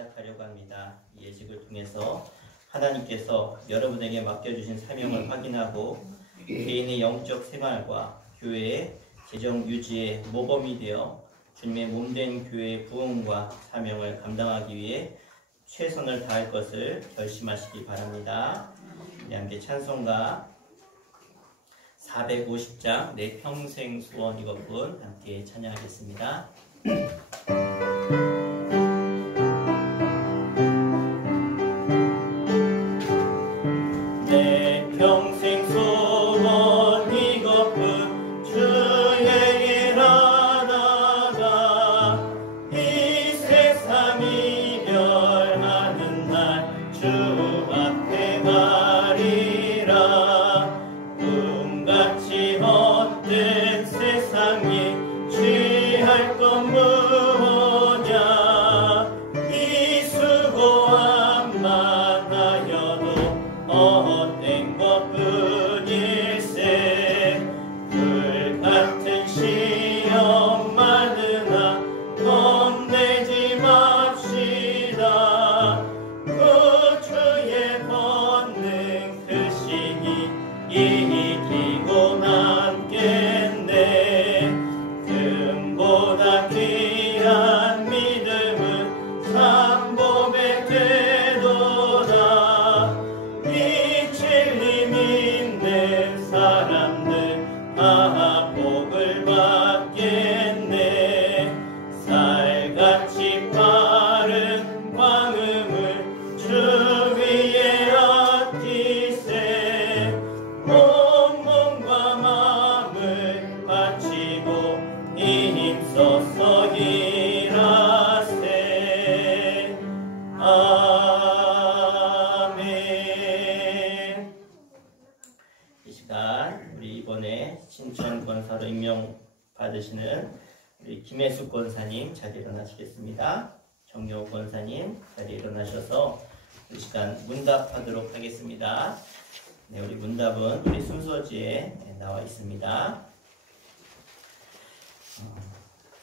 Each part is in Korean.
시작하려고 합니다. 이 예식을 통해서 하나님께서 여러분에게 맡겨주신 사명을 확인하고 개인의 영적 생활과 교회의 재정 유지의 모범이 되어 주님의 몸된 교회의 부흥과 사명을 감당하기 위해 최선을 다할 것을 결심하시기 바랍니다. 함께 찬송가 450장 내 평생 소원 이것뿐 함께 찬양하겠습니다. 신천권사로 임명받으시는 우리 김혜숙 권사님 자리에 일어나시겠습니다. 정여우 권사님 자리에 일어나셔서 이 시간 문답하도록 하겠습니다. 네, 우리 문답은 우리 순서지에 나와 있습니다.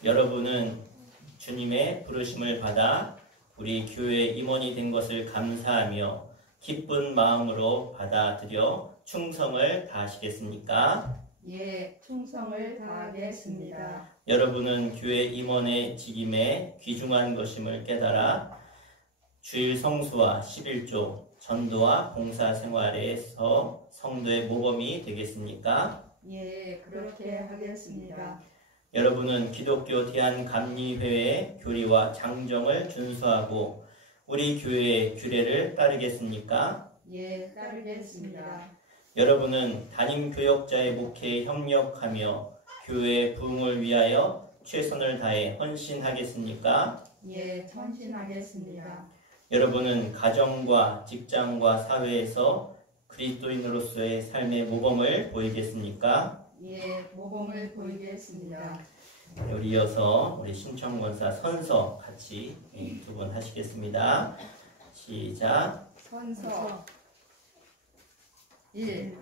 여러분은 주님의 부르심을 받아 우리 교회 임원이 된 것을 감사하며 기쁜 마음으로 받아들여 충성을 다하시겠습니까? 예, 충성을 다하겠습니다. 여러분은 교회 임원의 직임에 귀중한 것임을 깨달아 주일 성수와 11조, 전도와 봉사 생활에서 성도의 모범이 되겠습니까? 예, 그렇게 하겠습니다. 여러분은 기독교 대한감리회의 교리와 장정을 준수하고 우리 교회의 규례를 따르겠습니까? 예, 따르겠습니다. 여러분은 담임교역자의 목회에 협력하며 교회의 부흥을 위하여 최선을 다해 헌신하겠습니까? 예, 헌신하겠습니다. 여러분은 가정과 직장과 사회에서 그리스도인으로서의 삶의 모범을 보이겠습니까? 예, 모범을 보이겠습니다. 우리 이어서 우리 신청권사 선서 같이 두 분 하시겠습니다. 시작. 선서 1.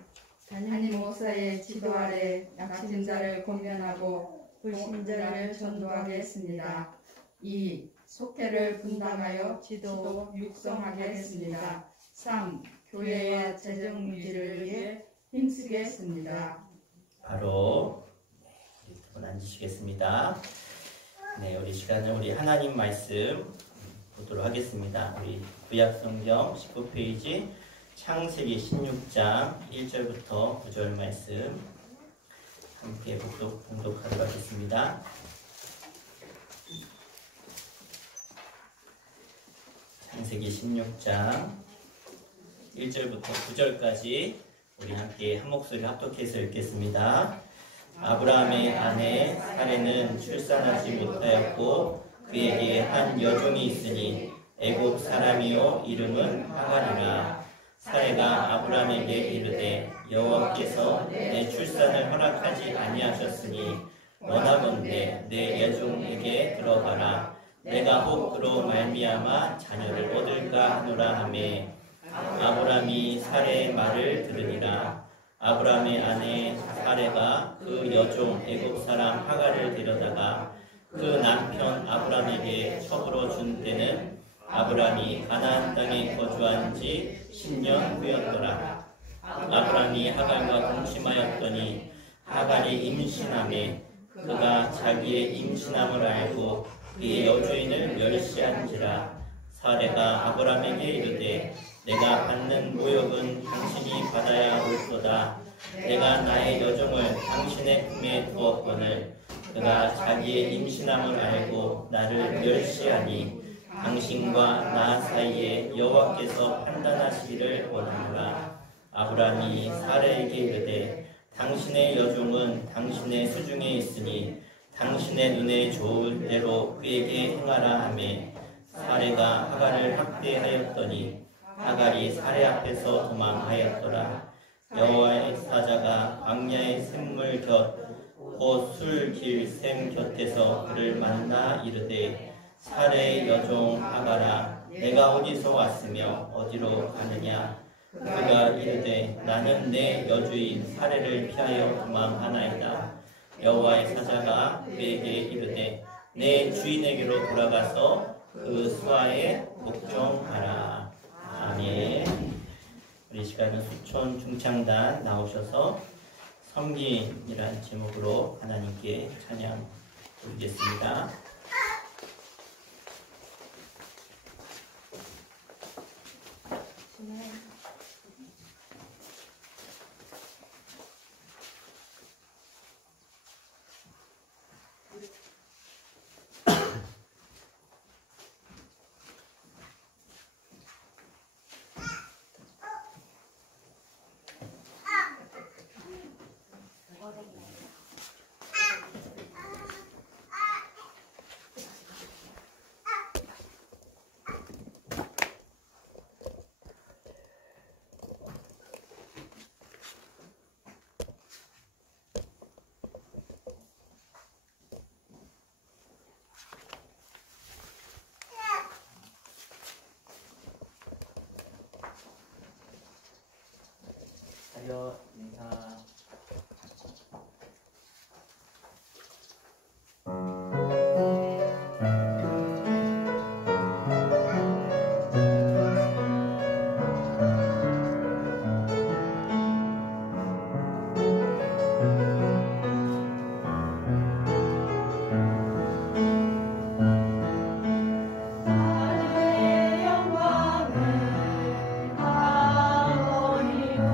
담임 목사의 지도 아래 약진자를 권면하고 불신자를 전도하겠습니다. 2. 속회를 분담하여 지도 육성하겠습니다. 3. 교회와 재정 유지를 위해 힘쓰겠습니다. 바로 두 분 앉으시겠습니다. 네, 우리 시간은 우리 하나님 말씀 보도록 하겠습니다. 우리 구약성경 19페이지 창세기 16장 1절부터 9절 말씀 함께 봉독하도록 하겠습니다. 창세기 16장 1절부터 9절까지 우리 함께 한 목소리 합독해서 읽겠습니다. 아브라함의 아내 사레는 출산하지 못하였고 그에게 한 여종이 있으니 애굽 사람이요 이름은 하갈이라. 사레가 아브라함에게 이르되 여호와께서 내 출산을 허락하지 아니하셨으니 원하건대 내 여종에게 들어가라. 내가 혹 그로 말미암아 자녀를 얻을까 하노라 하매 아브라함이 사레의 말을 들으니라. 아브라함의 아내 사레가 그 여종 애굽 사람 하갈을 데려다가 그 남편 아브라함에게 첩으로 준 때는 아브라함 아브라함이 가나안 땅에 거주한 지 10년 후였더라. 아브라함이 하갈과 동침하였더니 하갈이 임신하매 그가 자기의 임신함을 알고 그의 여주인을 멸시한지라. 사레가 아브라함에게 이르되 내가 받는 모욕은 당신이 받아야 옳도다. 내가 나의 여종을 당신의 품에 두었거늘 그가 자기의 임신함을 알고 나를 멸시하니 당신과 나 사이에 여호와께서 판단하시기를 원하노라. 아브라함이 사레에게 이르되 당신의 여종은 당신의 수중에 있으니 당신의 눈에 좋을 대로 그에게 행하라 하매 사레가 하갈을 학대하였더니 하갈이 사레 앞에서 도망하였더라. 여호와의 사자가 광야의 샘물 곁 곧 술길 샘 곁에서 그를 만나 이르되 사레의 여종 하갈아 내가 어디서 왔으며 어디로 가느냐. 그가 이르되 나는 내 여주인 사레를 피하여 도망하나이다. 여호와의 사자가 그에게 이르되 내 주인에게로 돌아가서 그 수하에 복종하라. 아멘. 우리 시간은 수촌 중창단 나오셔서 섬김이란 제목으로 하나님께 찬양 드리겠습니다. 하여 인사. 나의 영광을 다 버리고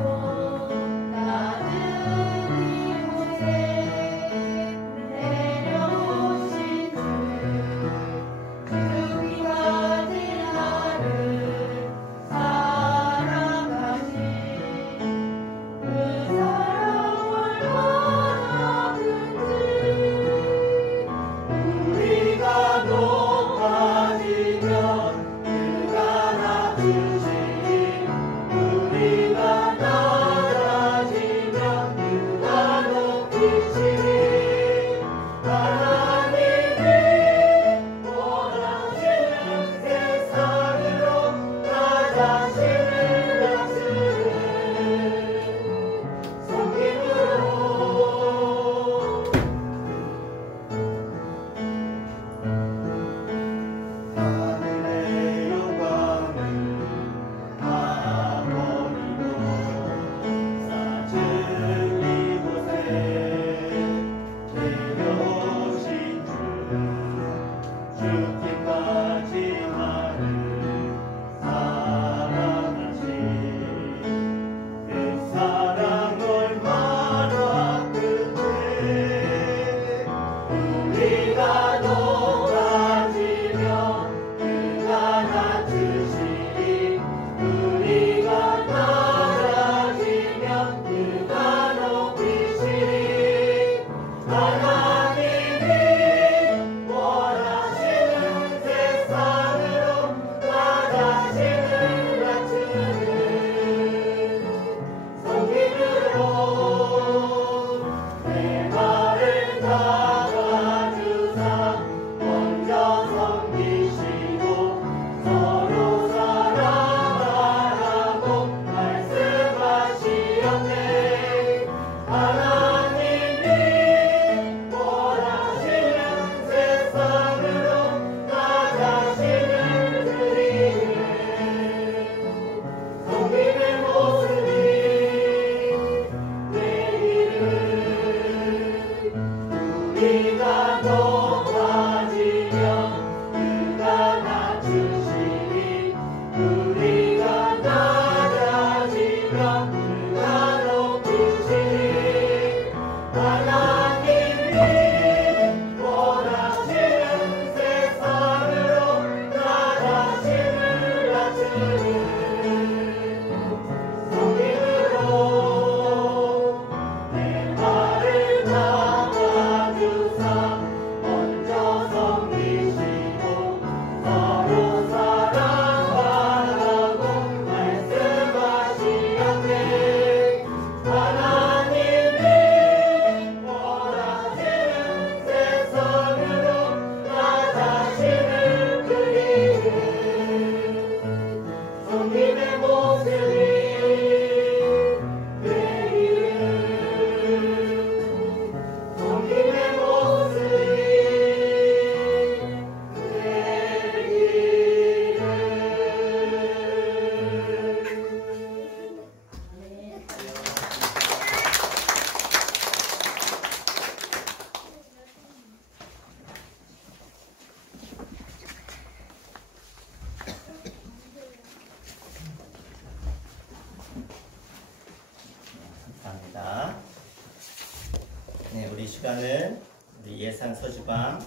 시간은 우리 예산 서주방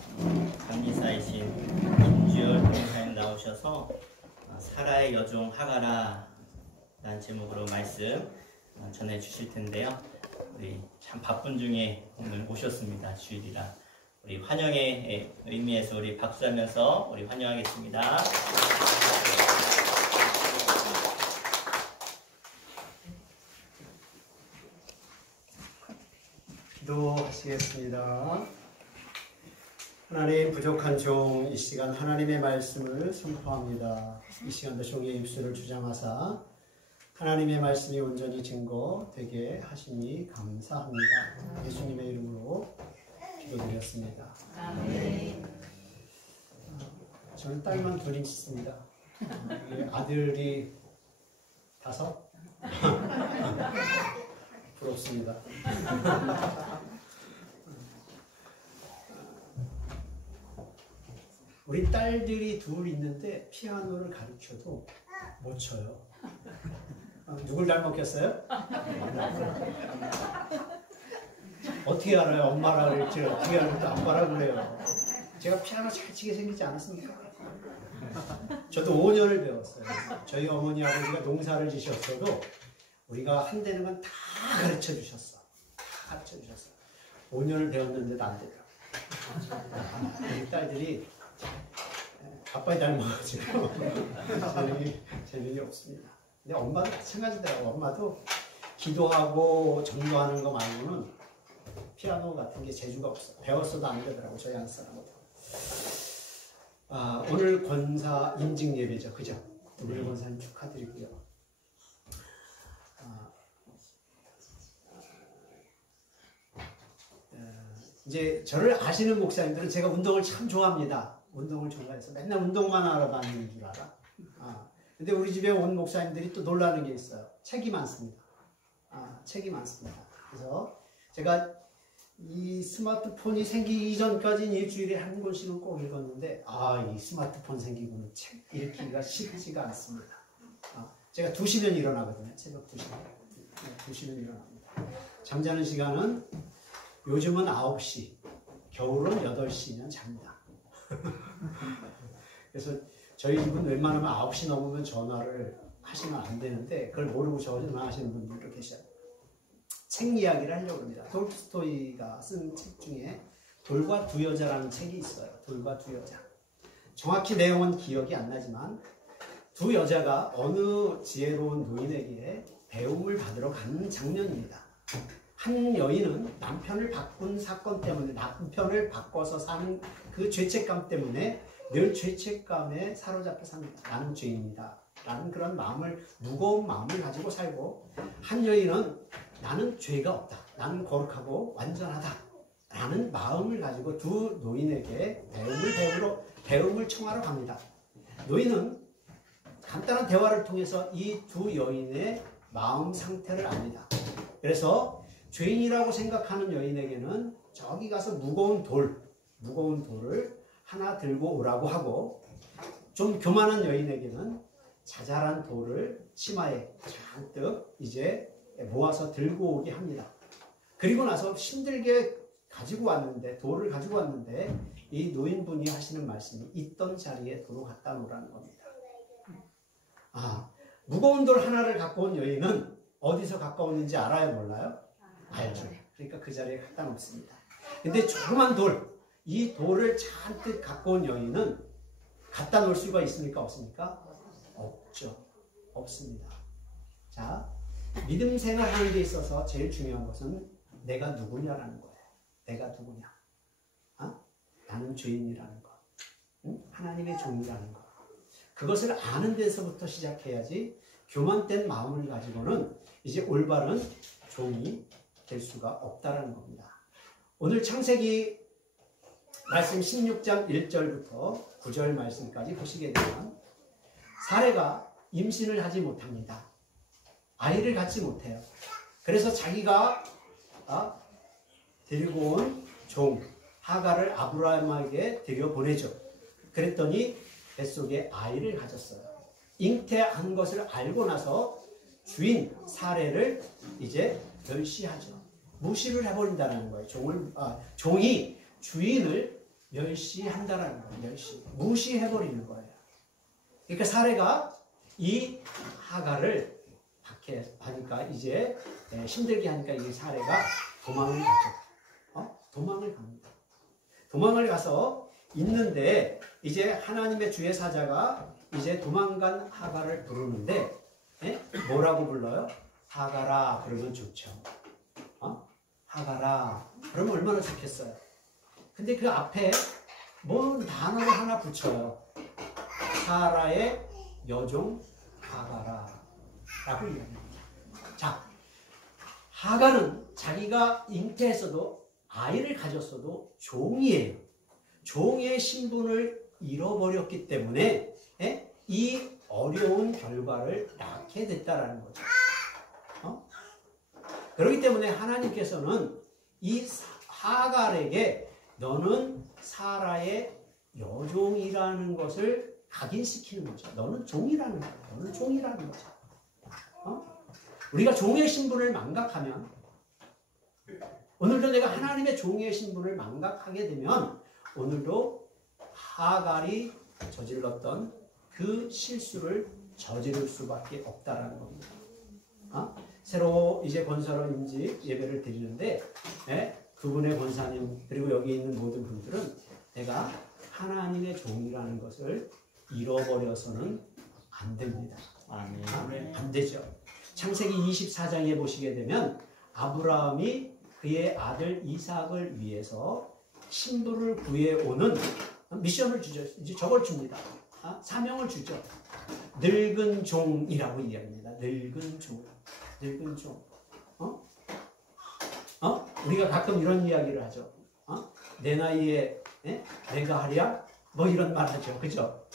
강리사이신 김주열 변호사님 나오셔서 사라의 여종 하가라 라는 제목으로 말씀 전해 주실 텐데요. 우리 참 바쁜 중에 오늘 오셨습니다. 주일이라 우리 환영의 의미에서 우리 박수하면서 우리 환영하겠습니다. 기도하시겠습니다. 하나님, 부족한 종 이 시간 하나님의 말씀을 선포합니다. 이 시간도 종의 입술을 주장하사 하나님의 말씀이 온전히 증거되게 하시니 감사합니다. 예수님의 이름으로 기도드렸습니다. 아멘. 저는 딸만 둘 있습니다. 아들이 5? 부럽습니다. 우리 딸들이 둘 있는데 피아노를 가르쳐도 못 쳐요. 누굴 닮았겠어요? 어떻게 알아요? 엄마라 그랬지. 어떻게 알아요? 아빠라 그래요. 제가 피아노 잘 치게 생기지 않았습니까? 저도 5년을 배웠어요. 저희 어머니 아버지가 농사를 지셨어도 우리가 한다는 건 다 가르쳐 주셨어. 다 가르쳐 주셨어. 5년을 배웠는데도 안 되더라고. 우리 딸들이 아빠에 닮아가지고 재능이 없습니다. 근데 엄마도 마찬가지더라고. 엄마도 기도하고 전도하는 거 말고는 피아노 같은 게 재주가 없어. 배웠어도 안 되더라고. 저희 한 사람도. 오늘 권사 임직 예배죠. 그죠? 우리 권사님 축하드리고요. 이제 저를 아시는 목사님들은 제가 운동을 참 좋아합니다. 운동을 좋아해서 맨날 운동만 하러 다니는 줄 알아. 근데 우리 집에 온 목사님들이 또 놀라는 게 있어요. 책이 많습니다. 책이 많습니다. 그래서 제가 이 스마트폰이 생기기 이전까지는 일주일에 한 권씩은 꼭 읽었는데, 이 스마트폰 생기고는 책 읽기가 쉽지가 않습니다. 제가 2시면 일어나거든요. 새벽 2시면. 2시면 일어납니다. 잠자는 시간은 요즘은 9시, 겨울은 8시면 잡니다. 그래서 저희 집은 웬만하면 9시 넘으면 전화를 하시면 안 되는데 그걸 모르고 전화하시는 분들도 계셔요. 책 이야기를 하려고 합니다. 톨스토이가 쓴 책 중에 돌과 두 여자라는 책이 있어요. 돌과 두 여자. 정확히 내용은 기억이 안 나지만 두 여자가 어느 지혜로운 노인에게 배움을 받으러 가는 장면입니다. 한 여인은 남편을 바꾼 사건 때문에, 남편을 바꿔서 사는 그 죄책감 때문에 늘 죄책감에 사로잡혀 삽니다. 나는 죄인이다 라는 그런 마음을, 무거운 마음을 가지고 살고, 한 여인은 나는 죄가 없다, 나는 거룩하고 완전하다 라는 마음을 가지고 두 노인에게 배움을 청하러 갑니다. 노인은 간단한 대화를 통해서 이 두 여인의 마음 상태를 압니다. 그래서 죄인이라고 생각하는 여인에게는 저기 가서 무거운 돌을 하나 들고 오라고 하고, 좀 교만한 여인에게는 자잘한 돌을 치마에 잔뜩 이제 모아서 들고 오게 합니다. 그리고 나서 힘들게 돌을 가지고 왔는데 이 노인분이 하시는 말씀이 있던 자리에 도로 갖다 놓으라는 겁니다. 무거운 돌 하나를 갖고 온 여인은 어디서 갖고 왔는지 알아요, 몰라요? 알죠. 그러니까 그 자리에 갖다 놓습니다. 근데 조그만 이 돌을 잔뜩 갖고 온 여인은 갖다 놓을 수가 있습니까? 없습니까? 없죠. 없습니다. 자, 믿음 생활하는 데 있어서 제일 중요한 것은 내가 누구냐라는 거예요. 내가 누구냐. 나는 죄인이라는 것. 하나님의 종이라는 것. 그것을 아는 데서부터 시작해야지 교만된 마음을 가지고는 이제 올바른 종이 될 수가 없다라는 겁니다. 오늘 창세기 말씀 16장 1절부터 9절 말씀까지 보시게 되면 사레가 임신을 하지 못합니다. 아이를 갖지 못해요. 그래서 자기가 데리고 온 종 하가를 아브라함에게 들여보내죠. 그랬더니 뱃속에 아이를 가졌어요. 잉태한 것을 알고 나서 주인 사레를 이제 멸시하죠. 무시를 해버린다는 거예요. 종이 주인을 멸시한다라는 거예요. 무시해버리는 거예요. 그러니까 사례가 이 하가를 하니까 이제 힘들게 하니까 이 사례가 도망을 가죠. 도망을 갑니다. 도망을 가서 있는데 이제 하나님의 주의 사자가 이제 도망간 하가를 부르는데 뭐라고 불러요? 하가라 그러면 좋죠. 하가라 그러면 얼마나 좋겠어요. 근데 그 앞에 뭔 단어를 하나 붙여요. 사라의 여종 하가라 라고 이야기합니다. 자, 하가는 자기가 잉태했어도 아이를 가졌어도 종이에요. 종의 신분을 잃어버렸기 때문에 이 어려운 결과를 낳게 됐다라는 거죠. 그렇기 때문에 하나님께서는 이 하갈에게 너는 사라의 여종이라는 것을 각인시키는 거죠. 너는 종이라는 거예요. 너는 종이라는 거죠. 우리가 종의 신분을 망각하면 오늘도 내가 하나님의 종의 신분을 망각하게 되면 오늘도 하갈이 저질렀던 그 실수를 저지를 수밖에 없다라는 겁니다. 새로 이제 권사로 임직 예배를 드리는데 그분의 권사님 그리고 여기 있는 모든 분들은 내가 하나님의 종이라는 것을 잃어버려서는 안 됩니다. 아멘. 안 되죠. 창세기 24장에 보시게 되면 아브라함이 그의 아들 이삭을 위해서 신부를 구해오는 미션을 주죠. 이제 저걸 줍니다. 사명을 주죠. 늙은 종이라고 이야기합니다. 늙은 종. 우리가 가끔 이런 이야기를 하죠. 내 나이에 내가 하랴? 뭐 이런 말 하죠. 그죠?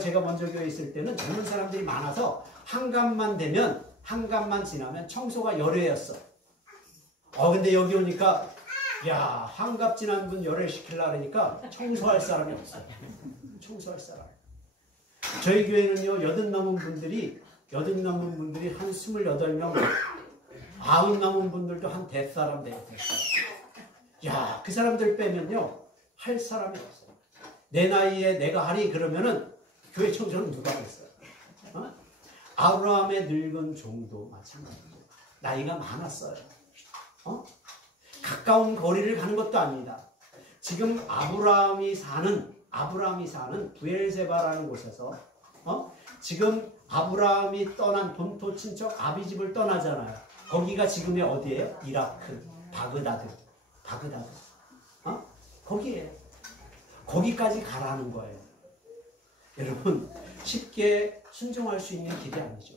제가 먼저 교회에 있을 때는 젊은 사람들이 많아서 한갑만 지나면 청소가 열애였어. 근데 여기 오니까 야, 한갑 지난 분 열애시키려고 하니까 청소할 사람이 없어요. 청소할 사람. 저희 교회는요, 80 넘은 분들이 한 28명, 90 넘은 분들도 한 100사람 돼요. 야, 그 사람들 빼면요, 할 사람이 없어요. 내 나이에 내가 하리 그러면은 교회 청소는 누가 하겠어요? 아브라함의 늙은 종도 마찬가지입니다. 나이가 많았어요. 가까운 거리를 가는 것도 아닙니다. 지금 아브라함이 사는 부엘세바라는 곳에서 지금 아브라함이 떠난 본토 친척 아비집을 떠나잖아요. 거기가 지금의 어디예요? 이라크, 바그다드. 거기에요. 거기까지 가라는 거예요. 여러분, 쉽게 순종할 수 있는 길이 아니죠.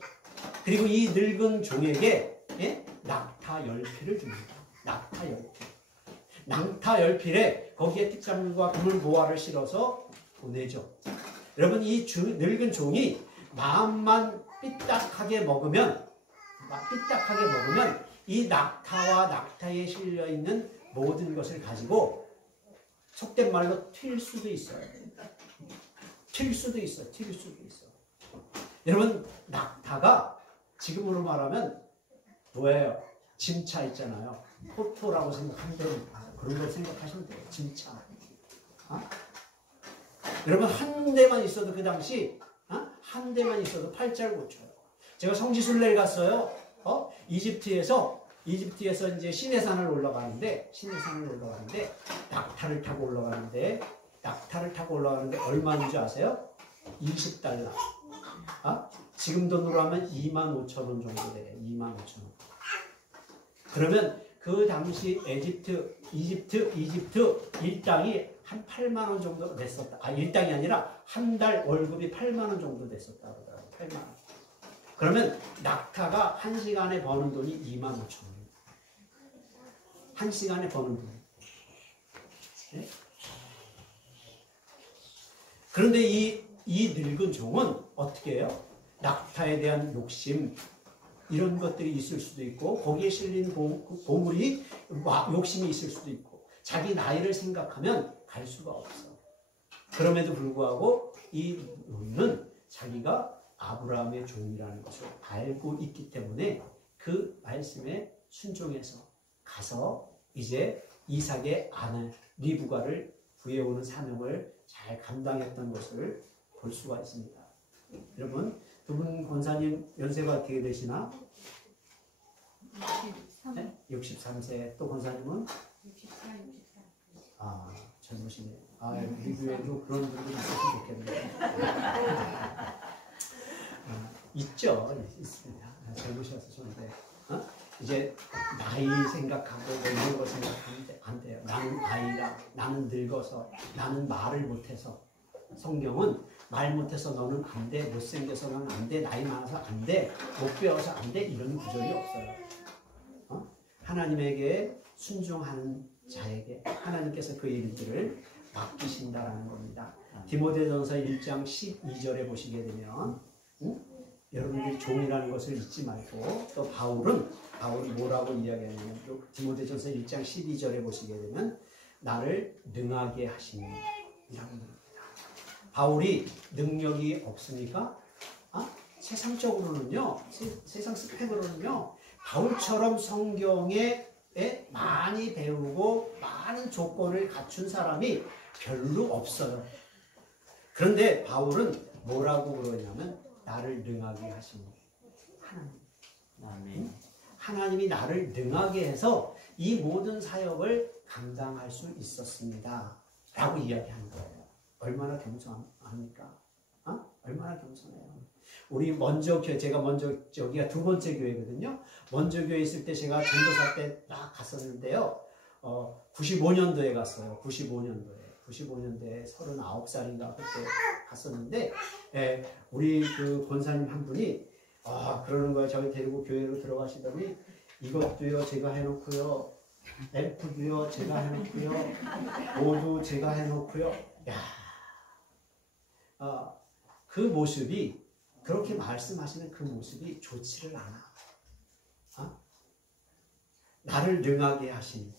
그리고 이 늙은 종에게 낙타 10필을 줍니다. 낙타 10필에 거기에 특작물과 그물 모아를 실어서 보내죠. 여러분, 이 늙은 종이 마음만 삐딱하게 먹으면 이 낙타와 낙타에 실려있는 모든 것을 가지고 속된 말로 튈 수도 있어요. 여러분, 낙타가 지금으로 말하면 뭐예요? 짐차 있잖아요. 포토라고 생각하면 됩니다. 그런 걸 생각하시면 돼요. 짐차. 여러분, 한 대만 있어도 그 당시 한 대만 있어도 팔자를 고쳐요. 제가 성지순례를 갔어요. 이집트에서 이제 시내산을 올라가는데 낙타를 타고 올라가는데 얼마인 줄 아세요? 20달러. 지금 돈으로 하면 25,000원 정도 돼요. 25,000원. 그러면 그 당시 이집트 일당이 한 8만 원 정도 냈었다. 일당이 아니라 한 달 월급이 8만 원 정도 냈었다 그러더라고요. 8만 원. 그러면 낙타가 1시간에 버는 돈이 25,000원. 1시간에 버는 돈. 네? 그런데 이 늙은 종은 어떻게 해요? 낙타에 대한 욕심, 이런 것들이 있을 수도 있고, 거기에 실린 보물이 욕심이 있을 수도 있고, 자기 나이를 생각하면 갈 수가 없어. 그럼에도 불구하고 이 노인은 자기가 아브라함의 종이라는 것을 알고 있기 때문에 그 말씀에 순종해서 가서 이제 이삭의 아내 리브가를 구해오는 사명을 잘 감당했던 것을 볼 수가 있습니다. 여러분, 두 분 권사님 연세가 어떻게 되시나? 63. 네? 63세. 또 권사님은? 64, 64. 아, 젊으시네요. 아, 우리 교회도 그런 분들이 있었으면 좋겠네요. 있죠. 있습니다. 젊으셔서 좋은데. 이제 나이 생각하고 뭐 이런 거 생각하면 안 돼요. 나는 아이라, 나는 늙어서, 나는 말을 못해서. 성경은 말 못해서 너는 안 돼, 못생겨서 너는 안 돼, 나이 많아서 안 돼, 못 배워서 안 돼, 이런 구절이 없어요. 하나님에게 순종하는 자에게 하나님께서 그 일들을 맡기신다라는 겁니다. 디모데전서 1장 12절에 보시게 되면 여러분들이 종이라는 것을 잊지 말고, 또 바울이 뭐라고 이야기하냐면 디모데전서 1장 12절에 보시게 되면 나를 능하게 하시니 이라고 합니다. 바울이 능력이 없습니까? 세상적으로는요, 세상 스펙으로는요, 바울처럼 성경에 많이 배우고 많은 조건을 갖춘 사람이 별로 없어요. 그런데 바울은 뭐라고 그러냐면 나를 능하게 하시니 하나님. 아멘. 하나님이 나를 능하게 해서 이 모든 사역을 감당할 수 있었습니다. 라고 이야기하는 거예요. 얼마나 겸손합니까? 얼마나 겸손해요. 우리 먼저 제가 여기가 두 번째 교회거든요. 먼저 교회 있을 때 제가 전도사 때 딱 갔었는데요. 95년도에 갔어요. 95년도에 39살인가 그때 갔었는데, 우리 그 권사님 한 분이 그러는 거예요. 저희 데리고 교회로 들어가시더니 이것도요 제가 해놓고요, 앰프도요 제가 해놓고요, 모두 제가 해놓고요. 야, 그 모습이, 그렇게 말씀하시는 그 모습이 좋지를 않아. 나를 능하게 하신.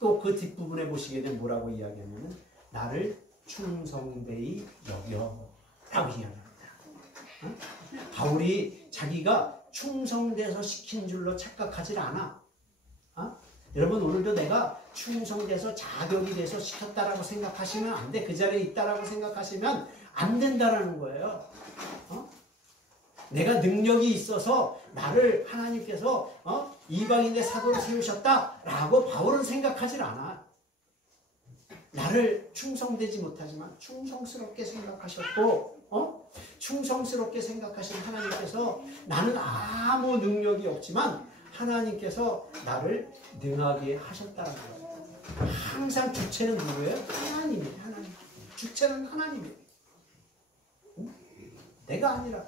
또 그 뒷부분에 보시게 되면 뭐라고 이야기하냐면 나를 충성되이 여겨 라고 이야기합니다. 바울이 자기가 충성돼서 시킨 줄로 착각하지 않아. 여러분, 오늘도 내가 충성돼서 자격이 돼서 시켰다라고 생각하시면 안 돼. 그 자리에 있다라고 생각하시면 안 된다라는 거예요. 내가 능력이 있어서 나를 하나님께서 이방인의 사도로 세우셨다라고 바울은 생각하지 않아. 나를 충성되지 못하지만 충성스럽게 생각하셨고, 충성스럽게 생각하신 하나님께서 나는 아무 능력이 없지만 하나님께서 나를 능하게 하셨다는 거예요. 항상 주체는 누구예요? 하나님이에요. 하나님. 주체는 하나님이에요. 내가 아니라.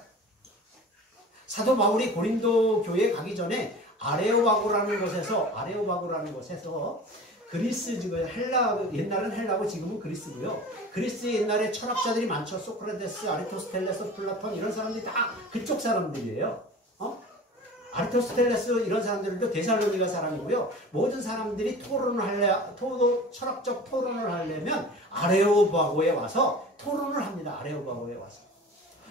사도 바울이 고린도 교회에 가기 전에 아레오바고라는 곳에서 그리스, 지금 옛날은 헬라고 지금은 그리스고요. 그리스에 옛날에 철학자들이 많죠. 소크라테스, 아리토스텔레스, 플라톤 이런 사람들이 다 그쪽 사람들이에요. 아리토스텔레스 이런 사람들도 데살로니가 사람이고요. 모든 사람들이 철학적 토론을 하려면 아레오바고에 와서 토론을 합니다. 아레오바고에 와서.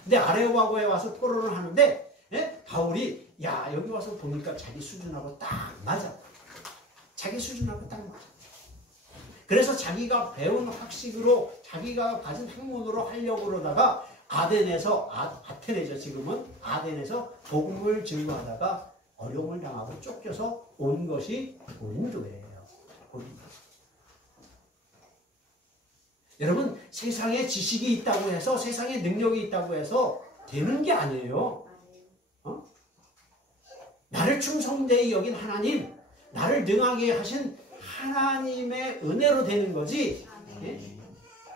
근데 아레오바고에 와서 토론을 하는데, 바울이 여기 와서 보니까 자기 수준하고 딱 맞아. 자기 수준하고 딱 맞아. 그래서 자기가 배운 학식으로, 자기가 가진 학문으로 하려고 그러다가 아테네죠. 지금은 아테네에서 복음을 증거하다가 어려움을 당하고 쫓겨서 온 것이 고린도예요. 고린도. 여러분, 세상에 지식이 있다고 해서, 세상에 능력이 있다고 해서 되는 게 아니에요. 나를 충성되이 여긴 하나님, 나를 능하게 하신 하나님의 은혜로 되는 거지.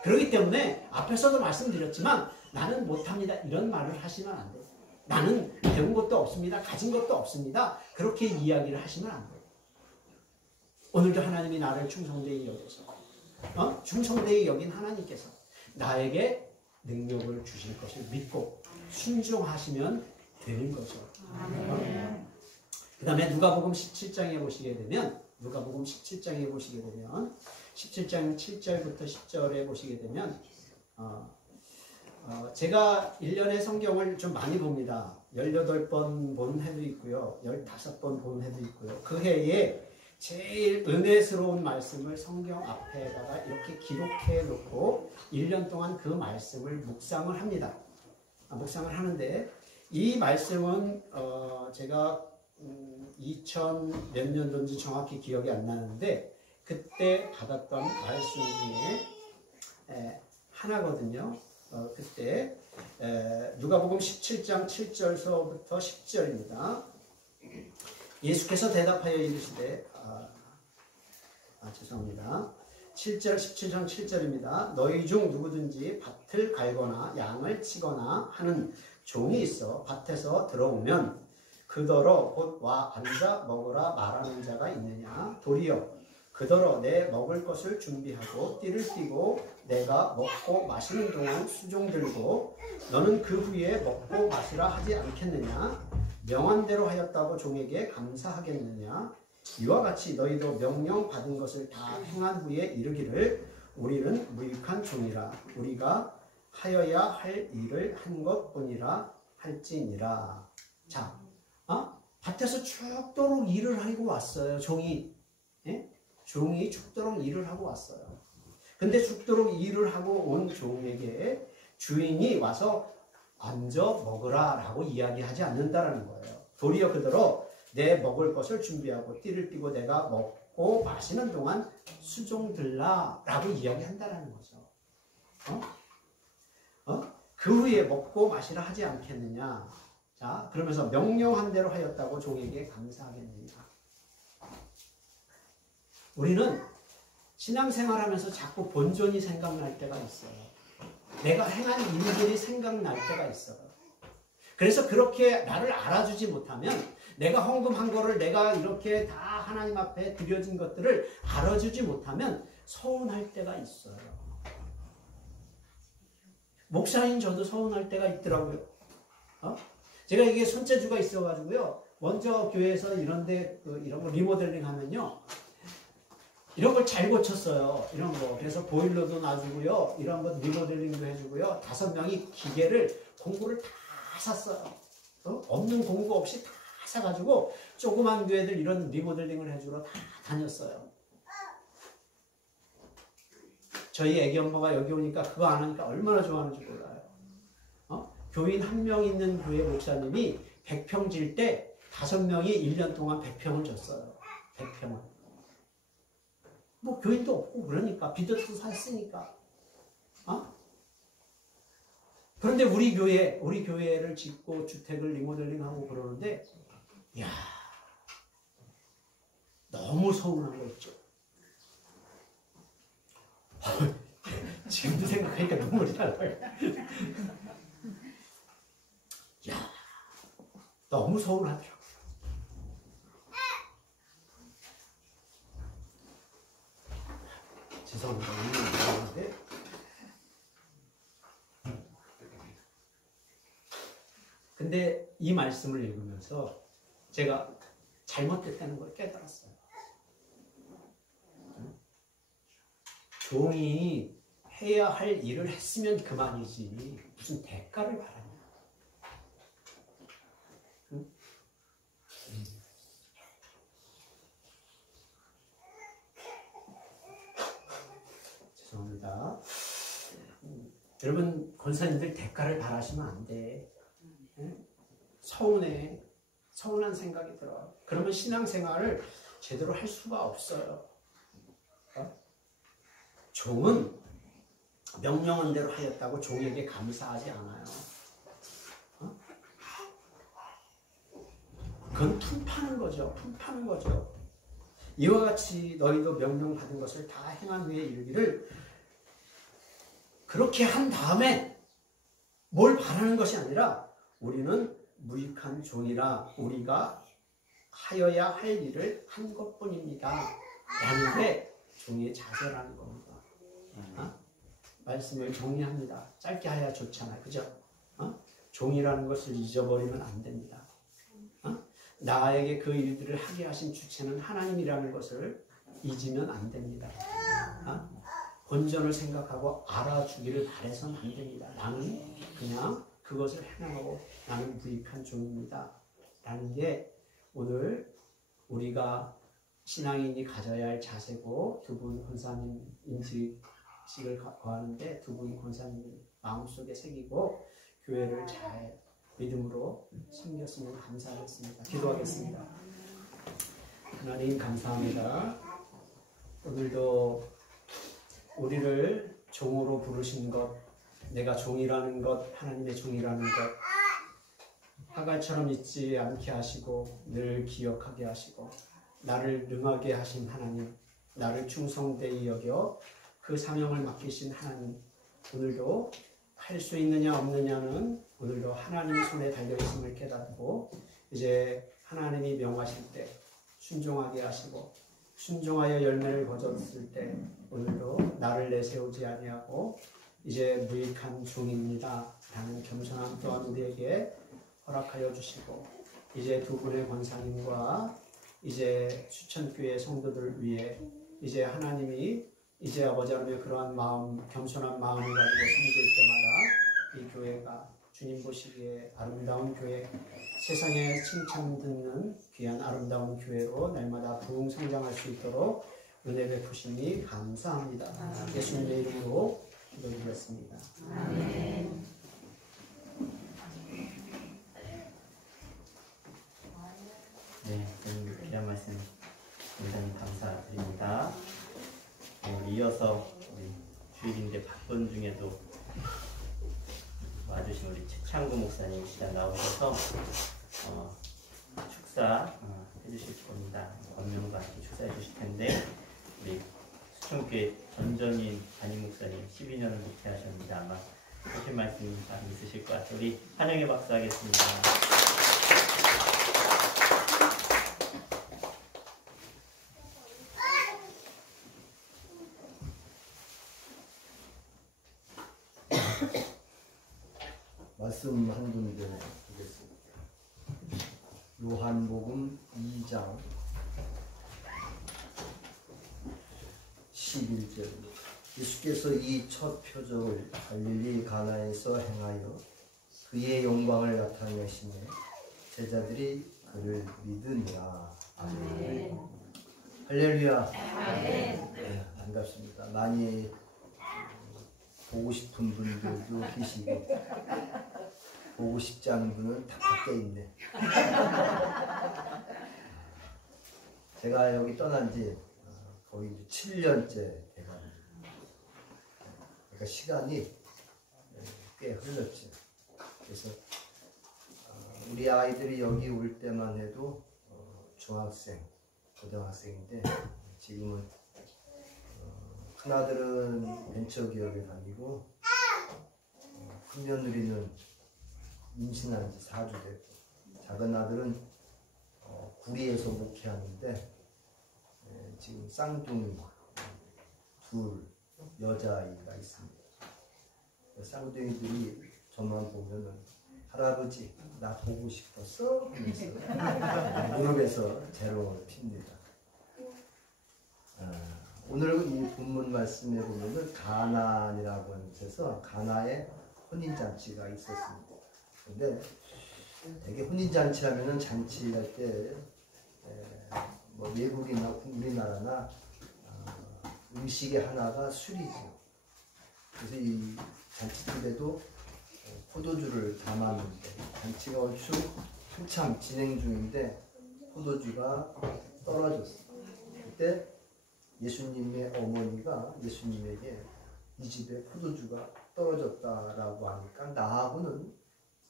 그렇기 때문에 앞에서도 말씀드렸지만 나는 못합니다 이런 말을 하시면 안 돼요. 나는 배운 것도 없습니다. 가진 것도 없습니다. 그렇게 이야기를 하시면 안 돼요. 오늘도 하나님이 나를 충성되이 여겨서, 충성되이 여긴 하나님께서 나에게 능력을 주실 것을 믿고 순종하시면 되는 거죠. 그 다음에 누가복음 17장에 보시게 되면 17장 7절부터 10절에 보시게 되면 제가 1년에 성경을 좀 많이 봅니다. 18번 본 해도 있고요. 15번 본 해도 있고요. 그 해에 제일 은혜스러운 말씀을 성경 앞에다가 이렇게 기록해 놓고 1년 동안 그 말씀을 묵상을 합니다. 묵상을 하는데 이 말씀은 제가 2000 몇 년도인지 정확히 기억이 안 나는데 그때 받았던 말씀 중에 하나거든요. 그때 누가복음 17장 7절서부터 10절입니다. 예수께서 대답하여 이르시되 죄송합니다. 7절 17장 7절입니다. 너희 중 누구든지 밭을 갈거나 양을 치거나 하는 종이 있어 밭에서 들어오면 그더러 곧 와 앉아 먹으라 말하는 자가 있느냐? 도리어 그더러 내 먹을 것을 준비하고 띠를 띠고 내가 먹고 마시는 동안 수종 들고 너는 그 후에 먹고 마시라 하지 않겠느냐? 명한 대로 하였다고 종에게 감사하겠느냐? 이와 같이 너희도 명령 받은 것을 다 행한 후에 이르기를 우리는 무익한 종이라 우리가 하여야 할 일을 한 것뿐이라 할지니라. 자, 밭에서 죽도록 일을 하고 왔어요. 종이 죽도록 일을 하고 왔어요. 근데 죽도록 일을 하고 온 종에게 주인이 와서 앉아 먹으라 라고 이야기하지 않는다라는 거예요. 도리어 그대로 내 먹을 것을 준비하고 띠를 띠고 내가 먹고 마시는 동안 수종들라 라고 이야기한다라는 거죠. 그 후에 먹고 마시라 하지 않겠느냐. 자, 그러면서 명령한 대로 하였다고 종에게 감사하겠느냐. 우리는 신앙생활하면서 자꾸 본전이 생각날 때가 있어요. 내가 행한 일들이 생각날 때가 있어요. 그래서 그렇게 나를 알아주지 못하면 내가 헌금한 거를 내가 이렇게 다 하나님 앞에 드려진 것들을 알아주지 못하면 서운할 때가 있어요. 목사인 저도 서운할 때가 있더라고요. 제가 이게 손재주가 있어가지고요. 먼저 교회에서 이런데 이런 거 리모델링 하면요. 이런 걸 잘 고쳤어요. 이런 거. 그래서 보일러도 놔주고요. 이런 거 리모델링도 해주고요. 5명이 기계를 공구를 다 샀어요. 없는 공구 없이 다 사가지고 조그만 교회들 이런 리모델링을 해주러 다 다녔어요. 저희 애기 엄마가 여기 오니까 그거 안 하니까 얼마나 좋아하는지 몰라요. 교인 1명 있는 교회 목사님이 100평 질 때 5명이 1년 동안 100평을 줬어요. 100평을. 뭐 교인도 없고 그러니까 빚어서 샀으니까. 그런데 우리 교회를 짓고 주택을 리모델링하고 그러는데 이야 너무 서운한 거 있죠. 지금도 생각하니까 눈물이 나요. 야 너무 서운하더라고요. 죄송합니다. 근데 이 말씀을 읽으면서 제가 잘못됐다는 걸 깨달았어요. 종이 해야 할 일을 했으면 그만이지 무슨 대가를 바라냐. 죄송합니다. 여러분 권사님들 대가를 바라시면 안 돼. 서운해. 서운한 생각이 들어. 그러면 신앙생활을 제대로 할 수가 없어요. 종은 명령한 대로 하였다고 종에게 감사하지 않아요. 그건 품파는 거죠. 품파는 거죠. 이와 같이 너희도 명령받은 것을 다 행한 후에 이르기를 그렇게 한 다음에 뭘 바라는 것이 아니라 우리는 무익한 종이라 우리가 하여야 할 일을 한 것뿐입니다. 라는 게 종의 자세라는 겁니다. 말씀을 정리합니다. 짧게 해야 좋잖아요. 그죠? 종이라는 것을 잊어버리면 안 됩니다. 나에게 그 일들을 하게 하신 주체는 하나님이라는 것을 잊으면 안 됩니다. 본전을 생각하고 알아주기를 바라서는 안 됩니다. 나는 그냥 그것을 행하고 나는 무익한 종입니다. 라는 게 오늘 우리가 신앙인이 가져야 할 자세고, 두 분 권사님 임직식을 거하는데 두 분 권사님 마음속에 새기고 교회를 잘 믿음으로 섬겼으면 감사하겠습니다. 기도하겠습니다. 하나님 감사합니다. 오늘도 우리를 종으로 부르신 것, 내가 종이라는 것, 하나님의 종이라는 것 하갈처럼 잊지 않게 하시고 늘 기억하게 하시고 나를 능하게 하신 하나님, 나를 충성되이 여겨 그 사명을 맡기신 하나님, 오늘도 할 수 있느냐 없느냐는 오늘도 하나님 손에 달려있음을 깨닫고 이제 하나님이 명하실 때 순종하게 하시고 순종하여 열매를 거뒀을 때 오늘도 나를 내세우지 아니하고 이제 무익한 종입니다 라는 겸손함 또한 우리에게 허락하여 주시고 이제 두 분의 권사님과 이제 수천교회 성도들 위해 이제 하나님이 이제 아버지 하나님의 그러한 마음, 겸손한 마음을 가지고 섬길 때마다 이 교회가 주님 보시기에 아름다운 교회, 세상에 칭찬 듣는 귀한 아름다운 교회로 날마다 부흥 성장할 수 있도록 은혜 베푸시니 감사합니다. 예수님의 이름으로 기도드렸습니다. 아멘. 네, 오늘 귀한 말씀 굉장히 감사드립니다. 이어서 우리 주일인데 바쁜 중에도 와주신 우리 최창구 목사님 이 시간 나오셔서 축사 해주실 겁니다. 권명과 함께 축사해 주실 텐데 우리 수천교회 전전인 담임 목사님 12년을 목회하셨는데 아마 하실 말씀이 많이 있으실 것 같아요. 우리 환영의 박수 하겠습니다. 말씀 한 군데 보겠습니다. 요한복음 2장 11절입니다. 예수께서 이 첫 표적을 갈릴리 가나에서 행하여 그의 영광을 나타내시며 제자들이 그를 믿으니라. 아멘. 할렐루야. 아멘. 네, 반갑습니다. 많이 보고 싶은 분들도 계시고 보고 싶지 않은 분은 다 밖에 있네. 제가 여기 떠난 지 거의 7년째 돼갑니다. 그러니까 시간이 꽤 흘렀죠. 그래서 우리 아이들이 여기 올 때만 해도 중학생, 고등학생인데 지금은 큰아들은 벤처기업에 다니고 큰 며느리는 임신한 지 4주 됐고 작은 아들은 구리에서 목회하는데 지금 쌍둥이 둘 여자아이가 있습니다. 쌍둥이들이 저만 보면은 할아버지 나 보고 싶었어 하면서 무릎에서 재롱을 핍니다. 오늘 이 본문 말씀에 보면은 가나안이라고 하는 곳에서 가나에 혼인잔치가 있었습니다. 근데 되게 혼인잔치하면은 잔치할 때 뭐 외국이나 우리나라나 음식의 하나가 술이죠. 그래서 이 잔치집에도 포도주를 담았는데 잔치가 얼추 한참 진행 중인데 포도주가 떨어졌어요. 그때 예수님의 어머니가 예수님에게 이 집에 포도주가 떨어졌다라고 하니까 나하고는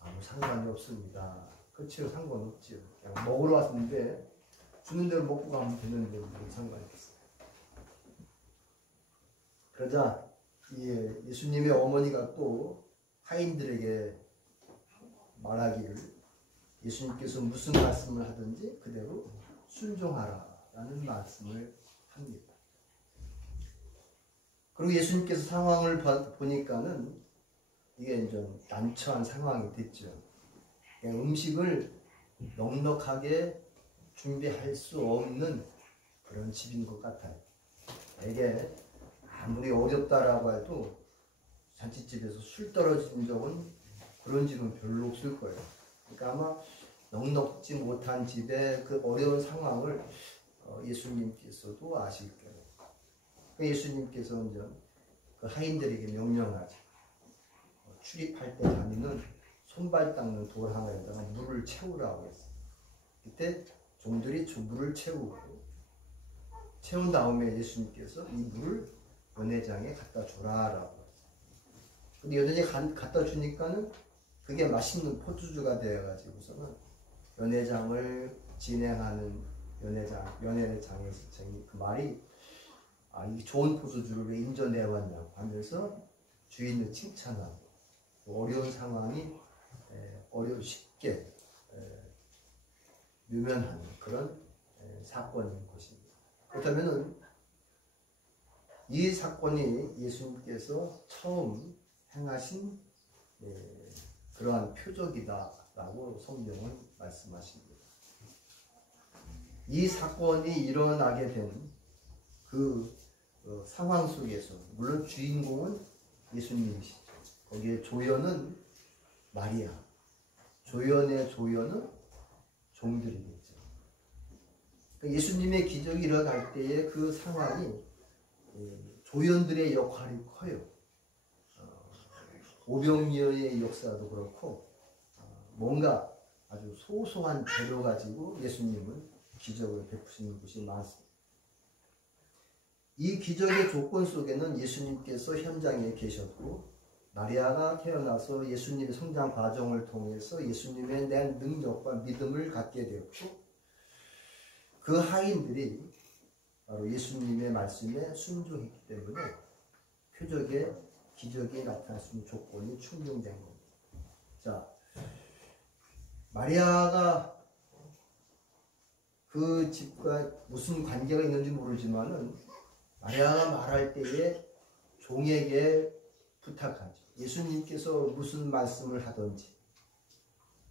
아무 상관이 없습니다. 그렇죠. 상관없죠. 그냥 먹으러 왔는데 주는 대로 먹고 가면 되는데 무슨 상관이 있어요. 그러자 예수님의 어머니가 또 하인들에게 말하기를 예수님께서 무슨 말씀을 하든지 그대로 순종하라라는 말씀을 합니다. 그리고 예수님께서 상황을 보니까는 이게 좀 난처한 상황이 됐죠. 음식을 넉넉하게 준비할 수 없는 그런 집인 것 같아요. 이게 아무리 어렵다라고 해도 잔치집에서 술 떨어진 적은 그런 집은 별로 없을 거예요. 그러니까 아마 넉넉지 못한 집의 그 어려운 상황을 예수님께서도 아실 거예요. 예수님께서는 그 하인들에게 명령하죠. 출입할 때 다니는 손발 닦는 돌 하나에다가 물을 채우라고 했어요. 그때 종들이 물을 채운 다음에 예수님께서 이 물을 연회장에 갖다 줘라라고 했어요. 근데 연회장에 갖다 주니까는 그게 맛있는 포도주가 되어가지고서는 연회장을 진행하는 연회장에서 그 말이 이 좋은 포도주를 왜 인전해왔냐고 하면서 주인을 칭찬하고 어려운 상황이 쉽게 묘면하는 그런 사건인 것입니다. 그렇다면 이 사건이 예수님께서 처음 행하신 그러한 표적이다라고 성경은 말씀하십니다. 이 사건이 일어나게 된 그 상황 속에서 물론 주인공은 예수님이시죠. 거기에 조연은 마리아, 조연의 조연은 종들이겠죠. 예수님의 기적이 일어날 때의 그 상황이 조연들의 역할이 커요. 오병이어의 역사도 그렇고 뭔가 아주 소소한 재료 가지고 예수님은 기적을 베푸시는 곳이 많습니다. 이 기적의 조건 속에는 예수님께서 현장에 계셨고 마리아가 태어나서 예수님의 성장 과정을 통해서 예수님의 낸 능력과 믿음을 갖게 되었고 그 하인들이 바로 예수님의 말씀에 순종했기 때문에 표적의 기적이 나타날 수 있는 조건이 충족된 겁니다. 자, 마리아가 그 집과 무슨 관계가 있는지 모르지만은 마리아가 말할 때에 종에게 부탁하죠. 예수님께서 무슨 말씀을 하든지.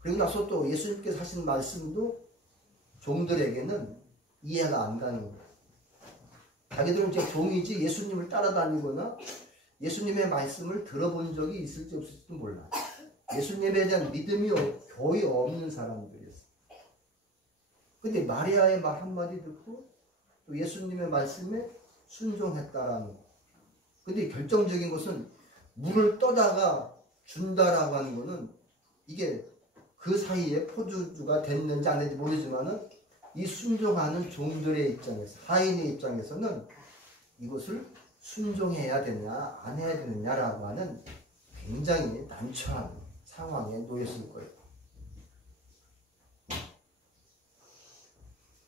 그리고 나서 또 예수님께서 하신 말씀도 종들에게는 이해가 안 가는 거예요. 자기들은 이제 종이지 예수님을 따라다니거나 예수님의 말씀을 들어본 적이 있을지 없을지도 몰라요. 예수님에 대한 믿음이 거의 없는 사람들이었어요. 근데 마리아의 말 한마디 듣고 또 예수님의 말씀에 순종했다라는 거. 근데 결정적인 것은 물을 떠다가 준다라고 하는 거는 이게 그 사이에 포도주가 됐는지 안 됐는지 모르지만은 이 순종하는 종들의 입장에서, 하인의 입장에서는 이것을 순종해야 되냐 안 해야 되느냐라고 하는 굉장히 난처한 상황에 놓였을 거예요.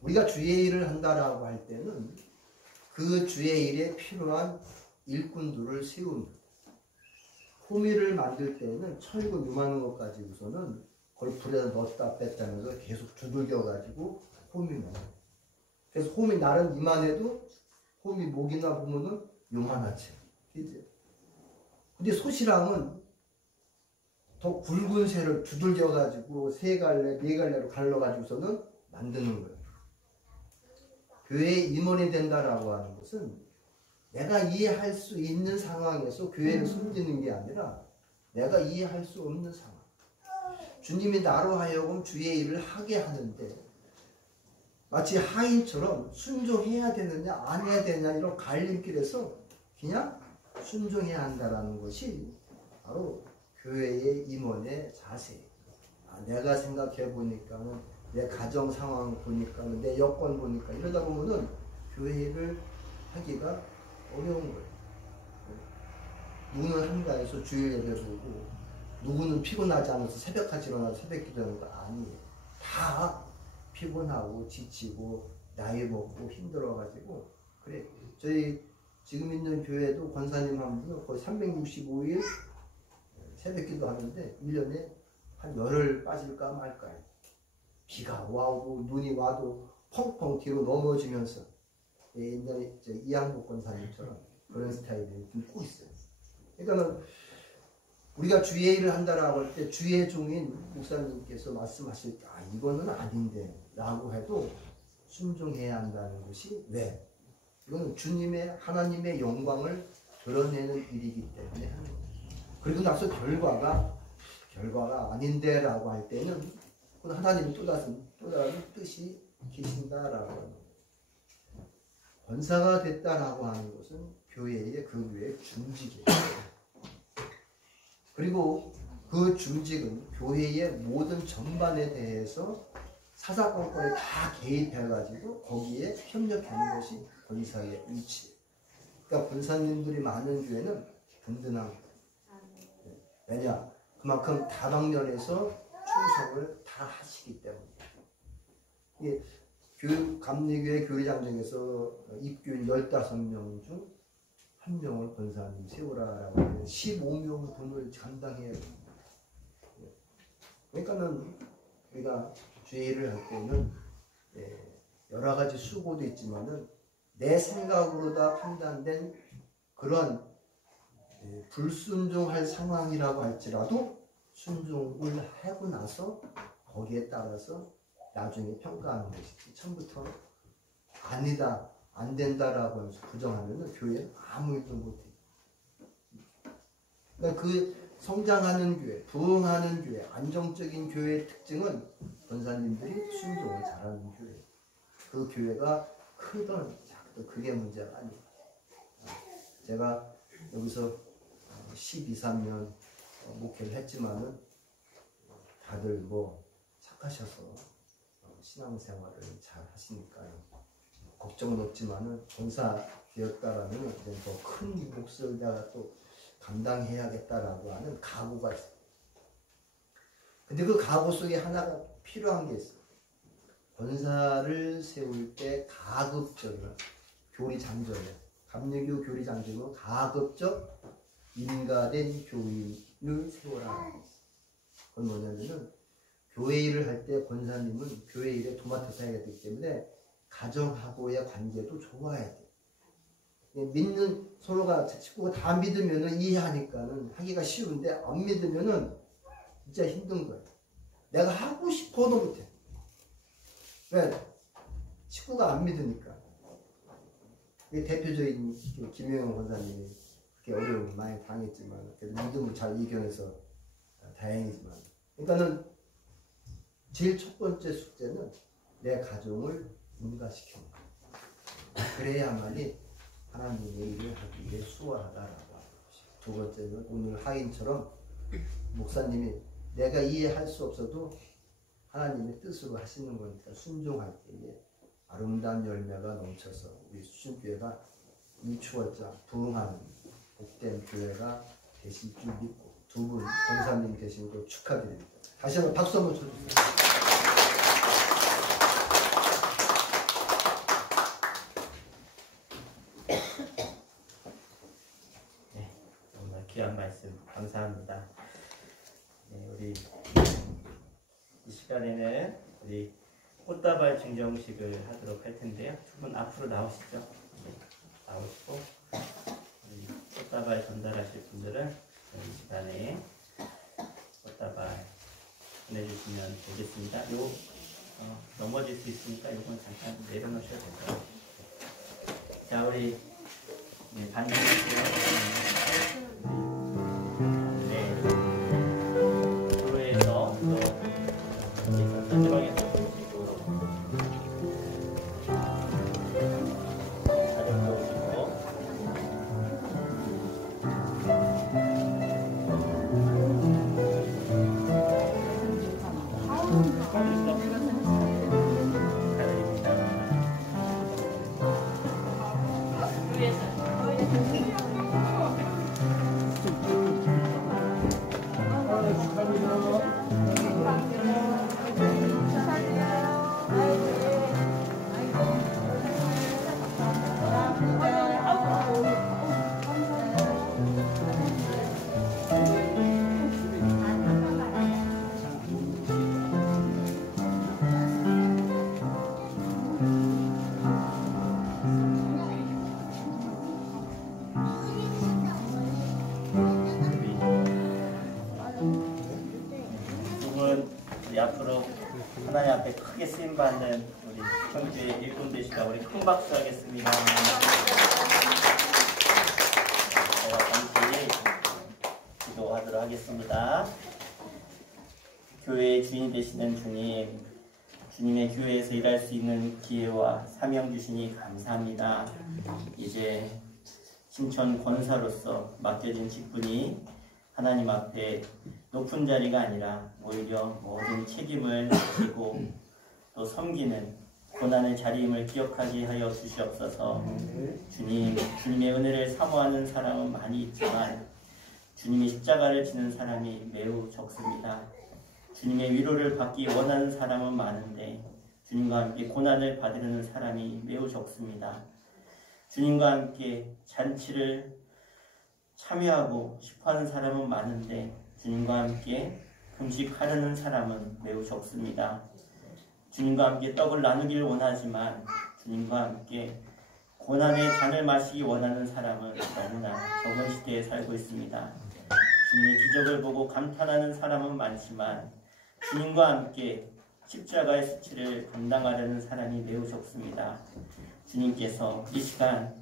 우리가 주의 일을 한다라고 할 때는 그 주의 일에 필요한 일꾼들을 세웁니다. 호미를 만들 때는 철근 요만한 것 가지고서는 그걸 불에다 넣었다 뺐다 하면서 계속 두들겨 가지고 호미 먹어요. 그래서 호미 날은 이만해도 호미 목이나 보면은 요만하지. 근데 소시랑은 더 굵은 새를 두들겨 가지고 세 갈래, 네 갈래로 갈라 가지고서는 만드는 거예요. 교회에 임원이 된다라고 하는 것은 내가 이해할 수 있는 상황에서 교회를 섬기는 게 아니라 내가 이해할 수 없는 상황. 주님이 나로 하여금 주의 일을 하게 하는데 마치 하인처럼 순종해야 되느냐 안 해야 되느냐 이런 갈림길에서 그냥 순종해야 한다라는 것이 바로 교회의 임원의 자세. 내가 생각해 보니까는 내 가정 상황 보니까 내 여건 보니까 이러다 보면은 교회를 하기가 어려운 거예요. 누구는 한가해서 주일 예배 보고 누구는 피곤하지 않아서 새벽까지 일어나서 새벽 기도하는 거 아니에요. 다 피곤하고 지치고 나이 먹고 힘들어가지고 그래. 저희 지금 있는 교회도 권사님 한 분은 거의 365일 새벽 기도 하는데 1년에 한 열흘 빠질까 말까요. 비가 와도 눈이 와도 펑펑 뒤로 넘어지면서 옛날에 이양복 권사님처럼 그런 스타일이 좀 꼭 있어요. 그러니까는 우리가 주의 일을 한다라고 할 때 주의 종인 목사님께서 말씀하실 때 이거는 아닌데 라고 해도 순종해야 한다는 것이 왜? 이거는 주님의 하나님의 영광을 드러내는 일이기 때문에 하는 거예요. 그리고 나서 결과가 결과가 아닌데 라고 할 때는 그건 하나님이 또 다른 뜻이 계신다라고 하는 거예요. 권사가 됐다라고 하는 것은 교회의 그 교회의 중직이에요. 그리고 그 중직은 교회의 모든 전반에 대해서 사사건건에 다 개입해가지고 거기에 협력하는 것이 권사의 위치예요. 그러니까 권사님들이 많은 교회는 든든한 거예요. 왜냐? 그만큼 다방면에서 충성을 다 하시기 때문에. 감리교회 교리장정에서 입교인 15명 중 1명을 권사님 세우라라고 하면 15명 분을 감당해야 돼요. 그러니까는 우리가 주의를 할 때는 여러 가지 수고도 있지만은 내 생각으로 다 판단된 그런 불순종할 상황이라고 할지라도 순종을 하고 나서 거기에 따라서 나중에 평가하는 것이지 처음부터 아니다, 안 된다라고 하면서 부정하면 교회는 아무 일도 못해. 그러니까 그 성장하는 교회, 부흥하는 교회, 안정적인 교회의 특징은 권사님들이 순종을 잘하는 교회. 그 교회가 크든 작든 그게 문제가 아니에요. 제가 여기서 12, 13년 목회를 했지만은 다들 뭐 착하셔서 신앙생활을 잘 하시니까요. 걱정은 없지만은 권사 되었다라면 더 큰 몫을 내가 또 감당해야겠다라고 하는 각오가 있어요. 근데 그 각오 속에 하나가 필요한 게 있어요. 권사를 세울 때 가급적이면 교리장정이에요. 감리교 교리장정은 가급적 인가된 교인을 세워라. 그건 뭐냐면은 교회 일을 할 때 권사님은 교회 일에 도맡아서 해야 되기 때문에 가정하고의 관계도 좋아야 돼. 믿는 서로가 식구가 다 믿으면은 이해하니까는 하기가 쉬운데 안 믿으면은 진짜 힘든 거예요. 내가 하고 싶어도 못해. 왜? 식구가 안 믿으니까. 이게 대표적인 김영영 권사님이 그렇게 어려움을 많이 당했지만 믿음을 잘 이겨내서 다행이지만, 그러니까는 제일 첫 번째 숙제는 내 가정을 인가시키는 거예요. 그래야만이 하나님의 일을 하기에 수월하다라고 하는 것이죠. 두 번째는 오늘 하인처럼 목사님이 내가 이해할 수 없어도 하나님의 뜻으로 하시는 거니까 순종할 때에 아름다운 열매가 넘쳐서 우리 수준교회가 일추월장 부흥하는 복된 교회가 되실 줄 믿고 두 분 권사님 되신 걸 축하드립니다. 다시 한번 박수 한번 쳐주세요. 네, 정말 귀한 말씀 감사합니다. 네, 우리 이 시간에는 우리 꽃다발 증정식을 하도록 할 텐데요. 두 분 앞으로 나오시죠. 네, 나오시고 우리 꽃다발 전달하실 분들은 이 시간에 꽃다발 보내주시면 되겠습니다. 넘어질 수 있으니까 이건 잠깐 내려놓으셔도 될까요? 자, 우리 반주시고요. 네, 도로에서 또 여기서 상대방에서 보시고 자료 보시고 앞으로 하나님 앞에 크게 쓰임받는 우리 형제의 일꾼 되시다. 우리 큰 박수 하겠습니다. 제가 잠시 기도하도록 하겠습니다. 교회의 주인 되시는 주님, 주님의 교회에서 일할 수 있는 기회와 사명 주시니 감사합니다. 이제 신천 권사로서 맡겨진 직분이 하나님 앞에 높은 자리가 아니라 오히려 모든 책임을 지고 또 섬기는 고난의 자리임을 기억하게 하여 주시옵소서. 주님의 은혜를 사모하는 사람은 많이 있지만 주님의 십자가를 지는 사람이 매우 적습니다. 주님의 위로를 받기 원하는 사람은 많은데 주님과 함께 고난을 받으려는 사람이 매우 적습니다. 주님과 함께 잔치를 참여하고 싶어하는 사람은 많은데 주님과 함께 금식하려는 사람은 매우 적습니다. 주님과 함께 떡을 나누기를 원하지만 주님과 함께 고난의 잔을 마시기 원하는 사람은 너무나 적은 시대에 살고 있습니다. 주님의 기적을 보고 감탄하는 사람은 많지만 주님과 함께 십자가의 수치를 감당하려는 사람이 매우 적습니다. 주님께서 이 시간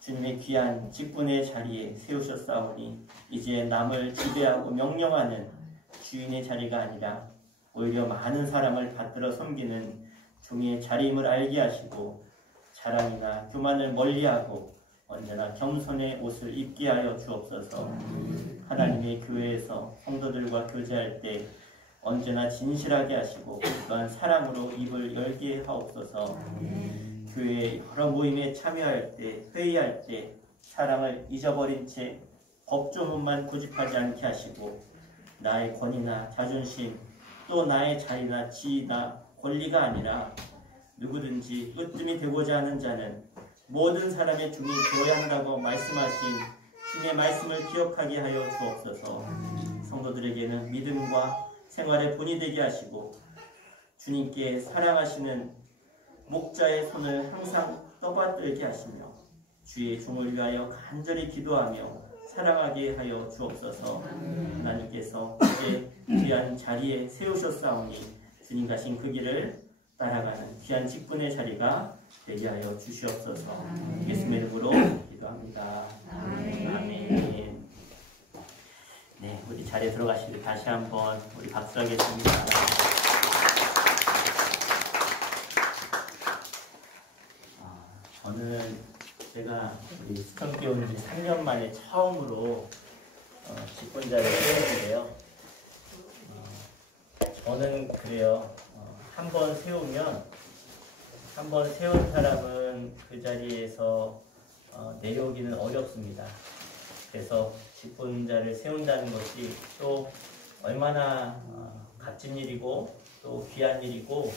주님의 귀한 직분의 자리에 세우셨사오니 이제 남을 지배하고 명령하는 주인의 자리가 아니라 오히려 많은 사람을 받들어 섬기는 종의 자리임을 알게 하시고 자랑이나 교만을 멀리하고 언제나 겸손의 옷을 입게 하여 주옵소서. 하나님의 교회에서 성도들과 교제할 때 언제나 진실하게 하시고 또한 사랑으로 입을 열게 하옵소서. 교회 여러 모임에 참여할 때, 회의할 때 사랑을 잊어버린 채 법조문만 고집하지 않게 하시고 나의 권위나 자존심 또 나의 자리나 지위나 권리가 아니라 누구든지 으뜸이 되고자 하는 자는 모든 사람의 중이 되어야 한다고 말씀하신 주님의 말씀을 기억하게 하여 주옵소서. 성도들에게는 믿음과 생활의 본이 되게 하시고 주님께 사랑하시는 목자의 손을 항상 떠받들게 하시며 주의 종을 위하여 간절히 기도하며 사랑하게 하여 주옵소서. 하나님께서 이제 귀한 자리에 세우셨사오니 주님 가신 그 길을 따라가는 귀한 직분의 자리가 되게 하여 주시옵소서. 예수님의 이름으로 기도합니다. 아멘. 네, 우리 자리에 들어가시길 다시 한번 우리 박수하겠습니다. 저는 제가 우리 수천교회 온 지 3년 만에 처음으로 직분자를 세웠는데요. 저는 그래요. 한 번 세우면 한 번 세운 사람은 그 자리에서 내려오기는 어렵습니다. 그래서 직분자를 세운다는 것이 또 얼마나 값진 일이고 또 귀한 일이고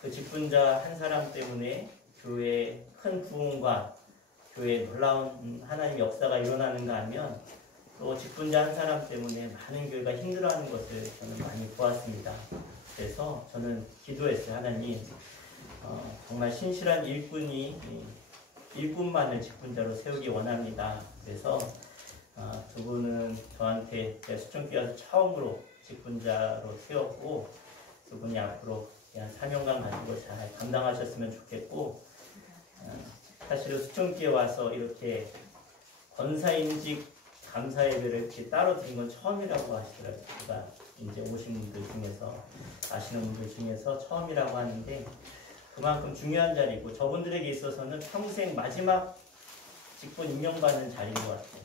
그 직분자 한 사람 때문에 교회의 큰 부흥과 교회의 놀라운 하나님의 역사가 일어나는가 하면 또 직분자 한 사람 때문에 많은 교회가 힘들어하는 것을 저는 많이 보았습니다. 그래서 저는 기도했어요. 하나님, 정말 신실한 일꾼만을 직분자로 세우기 원합니다. 그래서 두 분은 저한테 수천교회 와서 처음으로 직분자로 세웠고 두 분이 앞으로 그냥 사명감 가지고 잘 감당하셨으면 좋겠고 사실은 수천교회 와서 이렇게 권사임직 감사 예배를 이렇게 따로 드린 건 처음이라고 하시더라고요. 제가 이제 오신 분들 중에서 아시는 분들 중에서 처음이라고 하는데 그만큼 중요한 자리고 저분들에게 있어서는 평생 마지막 직분 임명받는 자리인 것 같아요.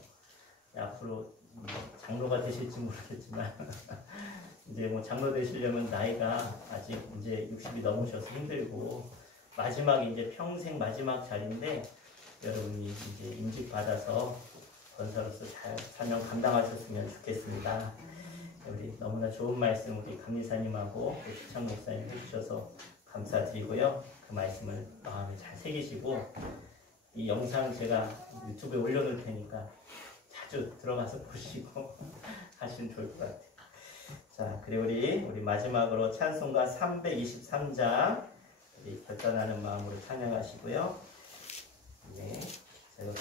앞으로 장로가 되실지 모르겠지만 이제 뭐 장로 되시려면 나이가 아직 이제 60이 넘으셔서 힘들고 마지막 이제 평생 마지막 자리인데 여러분이 이제 임직 받아서 권사로서 잘 사명 감당하셨으면 좋겠습니다. 우리 너무나 좋은 말씀 우리 감리사님하고 시창 목사님 해주셔서 감사드리고요. 그 말씀을 마음에 잘 새기시고 이 영상 제가 유튜브에 올려놓을 테니까 자주 들어가서 보시고 하시면 좋을 것 같아요. 자, 그리고 우리 마지막으로 찬송가 323장 우리 결단하는 마음으로 찬양하시고요. 네, 제가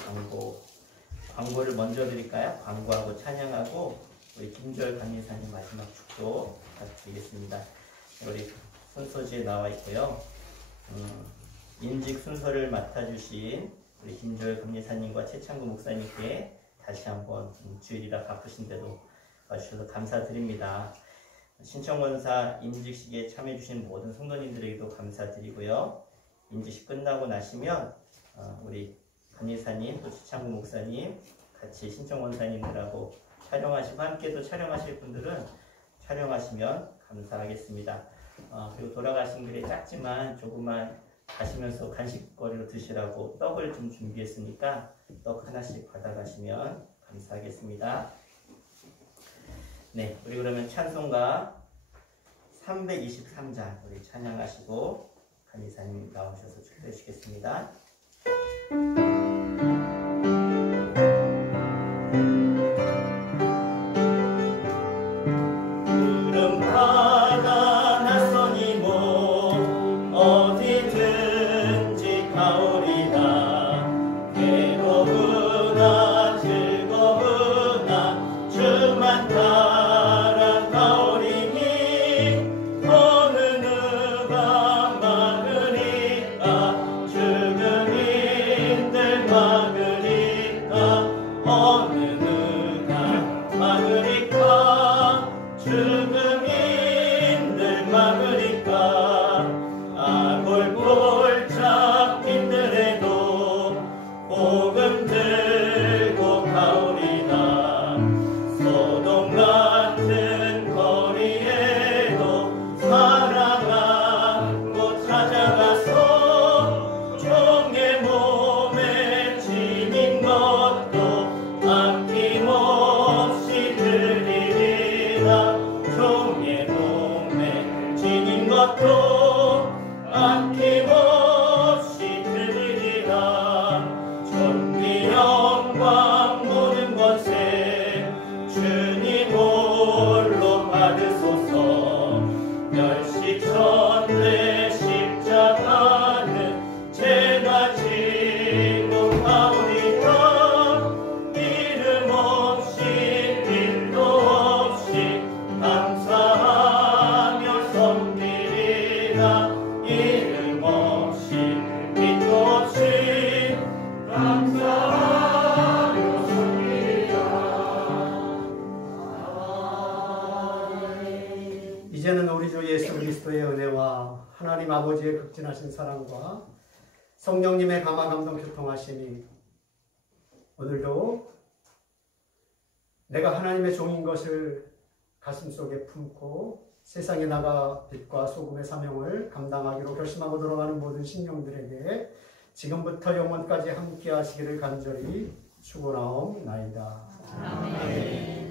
광고를 먼저 드릴까요? 광고하고 찬양하고 우리 김주열 감리사님 마지막 축도 부탁드리겠습니다. 우리 순서지에 나와 있고요. 인직 순서를 맡아주신 우리 김주열 감리사님과 최창구 목사님께 다시 한번 주일이라 바쁘신데도 와주셔서 감사드립니다. 신청원사 임직식에 참여해주신 모든 성도님들에게도 감사드리고요. 임직식 끝나고 나시면 우리 간이사님 또 지창구 목사님 같이 신청원사님들하고 촬영하시고 함께 또 촬영하실 분들은 촬영하시면 감사하겠습니다. 그리고 돌아가신 길에 작지만 조금만 가시면서 간식거리로 드시라고 떡을 좀 준비했으니까 떡 하나씩 받아가시면 감사하겠습니다. 네, 우리 그러면 찬송가 323장 우리 찬양하시고 간이사님 나오셔서 축도해 주시겠습니다. 이제는 우리 주 예수 그리스도의 은혜와 하나님 아버지의 극진하신 사랑과 성령님의 감화 감동 교통하심이 오늘도 내가 하나님의 종인 것을 가슴속에 품고 세상에 나가 빛과 소금의 사명을 감당하기로 결심하고 돌아가는 모든 신령들에게 지금부터 영원까지 함께 하시기를 간절히 축원하옵나이다. 아멘.